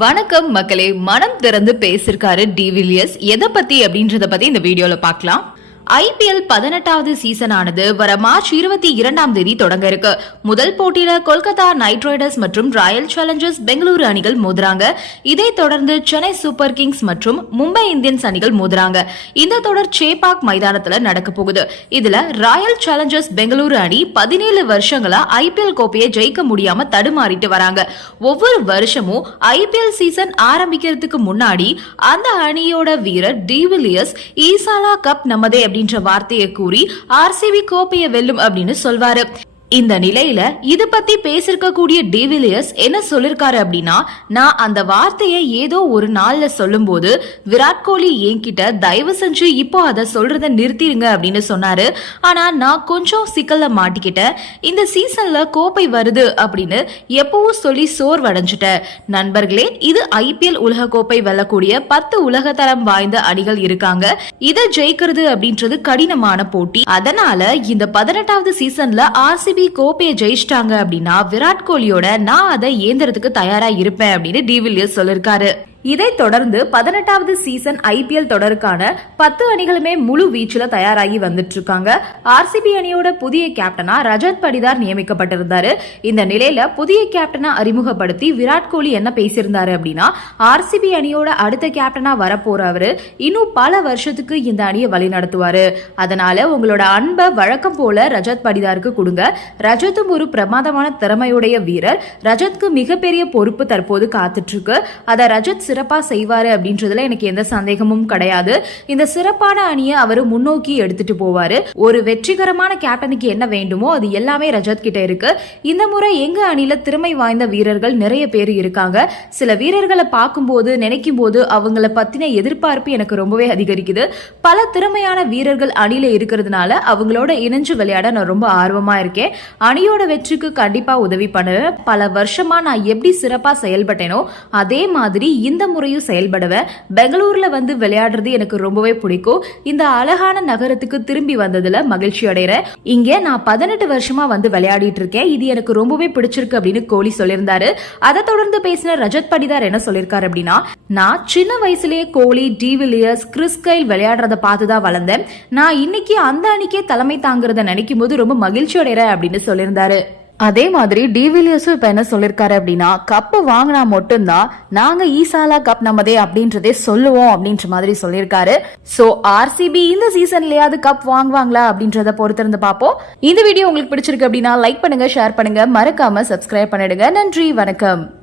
வணக்கம் மக்களே மனம் திறந்து பேசிருக்காரு டிவிலியர்ஸ் எதை பத்தி அப்படின்றத பத்தி இந்த வீடியோல பார்க்கலாம். ஐபிஎல் பதினெட்டாவது சீசன் ஆனது வர மார்ச் இருபத்தி இரண்டாம் தேதி தொடங்க இருக்கு. முதல் போட்டியில கொல்கத்தா நைட் ரைடர்ஸ் மற்றும் ராயல் சேலஞ்சர்ஸ் பெங்களூரு அணிகள் மோதுறாங்க. இதை தொடர்ந்து சென்னை சூப்பர் கிங்ஸ் மற்றும் மும்பை இந்தியன்ஸ் அணிகள் மோதுறாங்க. இந்த தொடர் சேபாக் மைதானத்துல நடக்க போகுது. இதுல ராயல் சேலஞ்சர்ஸ் பெங்களூரு அணி பதினேழு வருஷங்களா ஐபிஎல் கோப்பையை ஜெயிக்க முடியாம தடுமாறிட்டு வராங்க. ஒவ்வொரு வருஷமும் ஐபிஎல் சீசன் ஆரம்பிக்கிறதுக்கு முன்னாடி அந்த அணியோட வீரர் டிவிலியர்ஸ் ஈசாலா கப் நமதே அப்படின்ற வார்த்தையை கூறி ஆர்சிபி கோப்பையை வெல்லும் அப்படின்னு சொல்வாரு. இந்த நிலையில இது பத்தி பேசிருக்க கூடிய டிவிலியர்ஸ் என்ன சொல்லிருக்காரு அப்படின்னா நான் அந்த வார்த்தையை ஏதோ ஒரு நாள்ல சொல்லும்போது விராட் கோலி என்கிட்ட தயவு செஞ்சு இப்போ அதை சொல்றத நிறுத்திடுங்க அப்படின்னு சொன்னாரு. ஆனா நான் கொஞ்சம் சிக்கல்ல மாட்டிக்கிட்டேன். இந்த சீசன்ல கோப்பை வருது அப்படின்னு எப்பவும் சொல்லி சோர்வடைஞ்சிட்டேன். நண்பர்களே இது ஐபிஎல் உலக கோப்பை வெல்லக்கூடிய பத்து உலகத்தரம் வாய்ந்த அணிகள் இருக்காங்க. இதை ஜெயிக்கிறது அப்படின்றது கடினமான போட்டி. அதனால இந்த பதினெட்டாவது சீசன்ல ஆர்சிபி கோப்பையை ஜெயிச்சிட்டாங்க அப்படின்னா விராட் கோலியோட நான் அதை ஏந்திரத்துக்கு தயாரா இருப்பேன் அப்படின்னு டிவிலியர்ஸ் சொல்லிருக்காரு. இதைத் தொடர்ந்து பதினெட்டாவது சீசன் ஐபிஎல் தொடருக்கான பத்து அணிகளுமே முழு வீச்சில் தயாராகி வந்துட்டு இருக்காங்க ஆர்சிபி அணியோட புதிய கேப்டனா ரஜத் படிதார் நியமிக்கப்பட்டிருந்தாரு. இந்த நிலையில புதிய கேப்டனா அறிமுகப்படுத்தி விராட் கோலி என்ன பேசியிருந்தாரு அப்படின்னா ஆர்சிபி அணியோட அடுத்த கேப்டனா வரப்போறவரு இன்னும் பல வருஷத்துக்கு இந்த அணியை வழி நடத்துவாரு. அதனால உங்களோட அன்பை வழக்கம் போல ரஜத் படிதாருக்கு கொடுங்க. ரஜத்தும் ஒரு பிரமாதமான திறமையுடைய வீரர். ரஜத்க்கு மிகப்பெரிய பொறுப்பு தற்போது காத்துட்டு இருக்கு அதை ரஜத் சிறப்பா செய்வாரு அப்படின்றதுல எனக்கு எந்த சந்தேகமும் கிடையாது. இந்த சிறப்பான அணியை அவர் முன்னோக்கி எடுத்துட்டு போவாரு. ஒரு வெற்றிகரமான கேப்டனுக்கு என்ன வேண்டுமோ அது எல்லாமே ரஜத் கிட்ட இருக்கு. இந்த முறை எங்க அணியில திறமை வாய்ந்த வீரர்கள் நிறைய பேர் இருக்காங்க. சில வீரர்களை பார்க்கும்போது நினைக்கும் போது அவங்கள பத்தின எதிர்பார்ப்பு எனக்கு ரொம்பவே அதிகரிக்குது. பல திறமையான வீரர்கள் அணியில இருக்கிறதுனால அவங்களோட இணைஞ்சு விளையாட நான் ரொம்ப ஆர்வமா இருக்கேன். அணியோட வெற்றிக்கு கண்டிப்பா உதவி பண்ணுவேன். பல வருஷமா நான் எப்படி சிறப்பா செயல்பட்டேனோ அதே மாதிரி இந்த எந்த முறையும் செயல்படுவேன் பெங்களூர்ல வந்து விளையாடுறது எனக்கு ரொம்பவே பிடிக்கும். இந்த அழகான நகரத்துக்கு திரும்பி வந்ததுல மகிழ்ச்சி அடைகிறேன் இங்க நான் பதினெட்டு வருஷமா வந்து விளையாடிட்டு இருக்கேன். இது எனக்கு ரொம்பவே பிடிச்சிருக்கு அப்படின்னு கோலி சொல்லியிருந்தாரு. அதை தொடர்ந்து பேசின ரஜத் படிதார் என்ன சொல்லியிருக்காரு அப்படின்னா நான் சின்ன வயசுலயே கோலி டிவிலியர்ஸ் கிறிஸ் கைல் விளையாடுறத பார்த்து தான் வளர்ந்தேன். நான் இன்னைக்கு அந்த அணிக்கே தலைமை தாங்குறத நினைக்கும் போது ரொம்ப மகிழ்ச்சி அடைகிறேன் அப்படின்னு சொல்லியிருந்தாரு. அதே மாதிரி டிவிலியர்ஸும் இப்ப என்ன சொல்லிருக்காரு அப்படின்னா கப்பு வாங்கினா மட்டும்தான் நாங்க ஈசாலா கப் நம்மதே அப்படின்றதே சொல்லுவோம் அப்படின்ற மாதிரி சொல்லியிருக்காரு சோ ஆர்சிபி இந்த சீசன்லயாவது கப் வாங்குவாங்களா அப்படின்றத பொறுத்திருந்து பார்ப்போம். இந்த வீடியோ உங்களுக்கு பிடிச்சிருக்கு அப்படின்னா லைக் பண்ணுங்க ஷேர் பண்ணுங்க. மறக்காம சப்ஸ்கிரைப் பண்ணிடுங்க. நன்றி வணக்கம்.